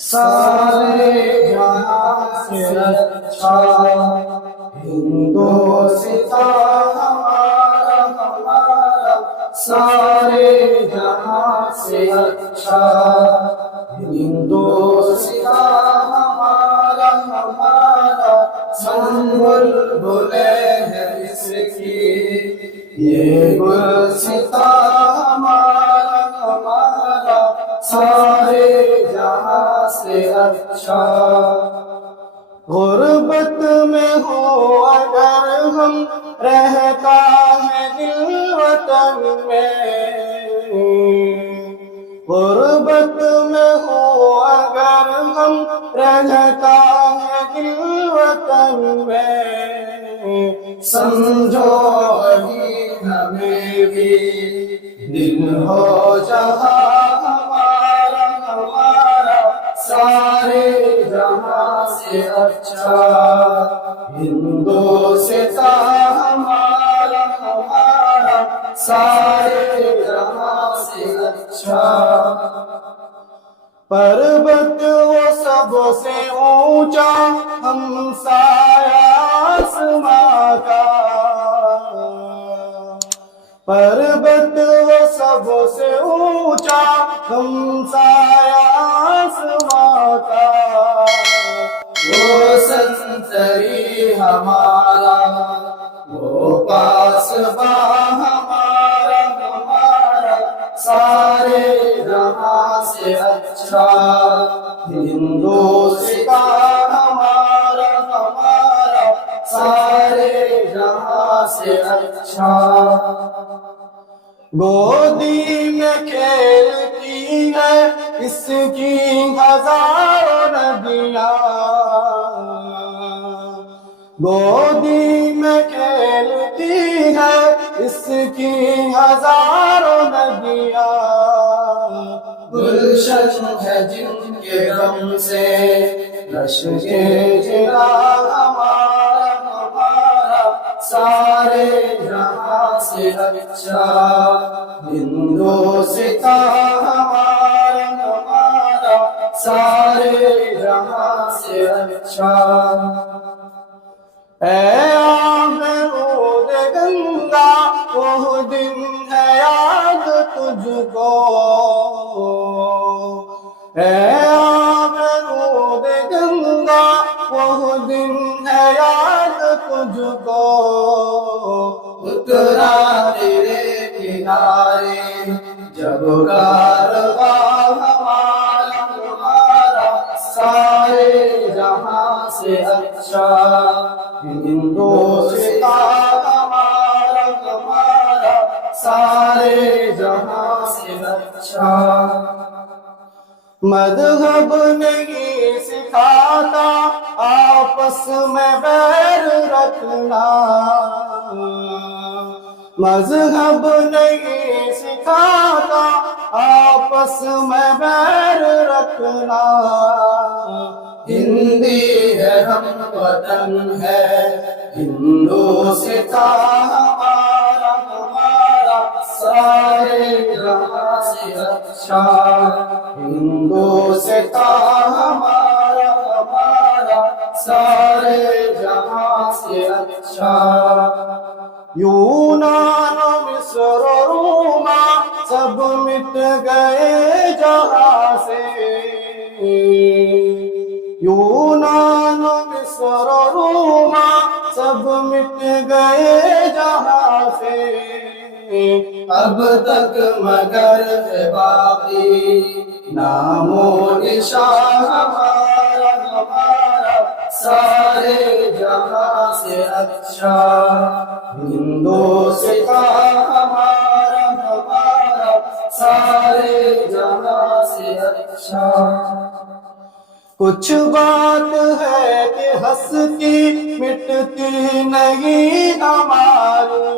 سارے جہاں سے اچھا ہندوستان ہمارا ہمارا، سارے جہاں سے اچھا ہندوستان ہمارا ہمارا، سنبھل بھولے ہیں اس کی یہ گلستان ہمارا ہمارا، سارے جہاں سے اچھا۔ غربت میں ہو اگر ہم، رہتا ہے دل وطن میں، غربت میں ہو اگر ہم، رہتا ہے دل وطن میں، سمجھو ابھی ہمیں بھی دل ہو جہاں ہمارا ہمارا، سارے جہاں سے اچھا ہندوستان ہمارا ہمارا، سارے جہاں سے اچھا۔ پربت وہ سب سے اونچا ہمسایہ آسماں کا، پربت وہ سب سے اونچا ہمسایہ آسماں کا، وہ سنتری ہمارا وہ پاسباں ہمارا ہمارا، سارے جہاں سے اچھا ہندوستان ہمارا ہمارا، سارے جہاں سے اچھا۔ گودی میں کھیلتی ہے اس کی ہزاروں ندیاں، گودی میں کھیلتی ہے اس کی ہزاروں ندیاں، گلشن ہے جن کے غم سے لشکے جلا ہمارا ہمارا، سارے جہاں سے اچھا ہندوستان ہمارا ہمارا، سارے جہاں سے اچھا۔ اے آبرود گنگا وہ دن ہے یاد تجھ کو، اے آبرود گنگا وہ دن ہے یاد تجھ کو، اترا تیرے کنارے جب کارواں ہمارا ہمارا، سارے جہاں سے اچھا ہندوستان ہمارا ہمارا، سارے جہاں سے اچھا۔ مذہب نہیں سکھاتا آپس میں بیر رکھنا، مذہب نہیں سکھاتا آپس میں بیر رکھنا، ہندی ہے ہم وطن ہے ہندوستان ہمارا ہمارا، سارے جہاں سے اچھا ہندوستان ہمارا ہمارا، سارے جہاں سے اچھا۔ یونان و مصر و روما سب مٹ گئے جہاں سے، یونان و مصر و روما سب مٹ گئے جہاں سے، اب تک مگر ہے باقی نام و نشان ہمارا ہمارا، سارے جہاں سے اچھا ہندوستان ہمارا ہمارا، سارے جہاں سے اچھا۔ کچھ بات ہے کہ ہستی مٹتی نہیں ہماری،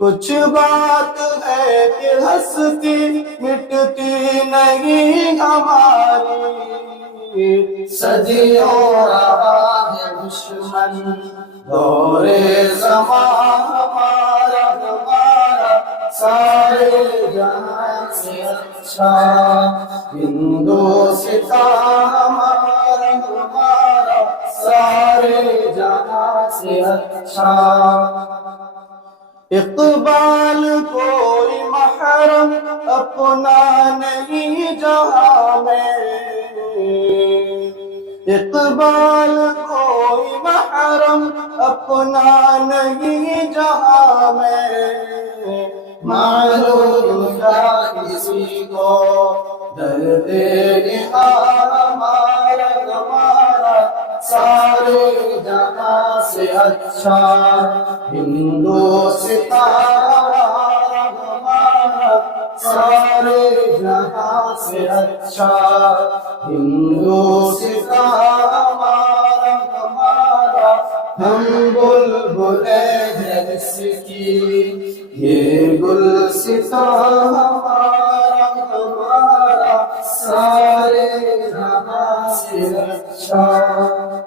کچھ بات ہے کہ ہستی مٹتی نہیں ہماری، صدیوں رہا ہے دشمن دور زمان ہمارا ہمارا، سارے جہاں سے اچھا ہندوستان ہمارا سارے جہاں سے اچھا اقبال کوئی محرم اپنا نہیں جہاں میں اقبال کوئی محرم اپنا نہیں جہاں میں معلوم کیا کسی کو درد ہمارا ہمارا سارے جہاں سے اچھا ہندوستان ہمارا سارے جہاں سے اچھا ہندوستان ہمارا ہم بلبل ہیں جس کی یہ گلستان ہمارا سارے جہاں سے اچھا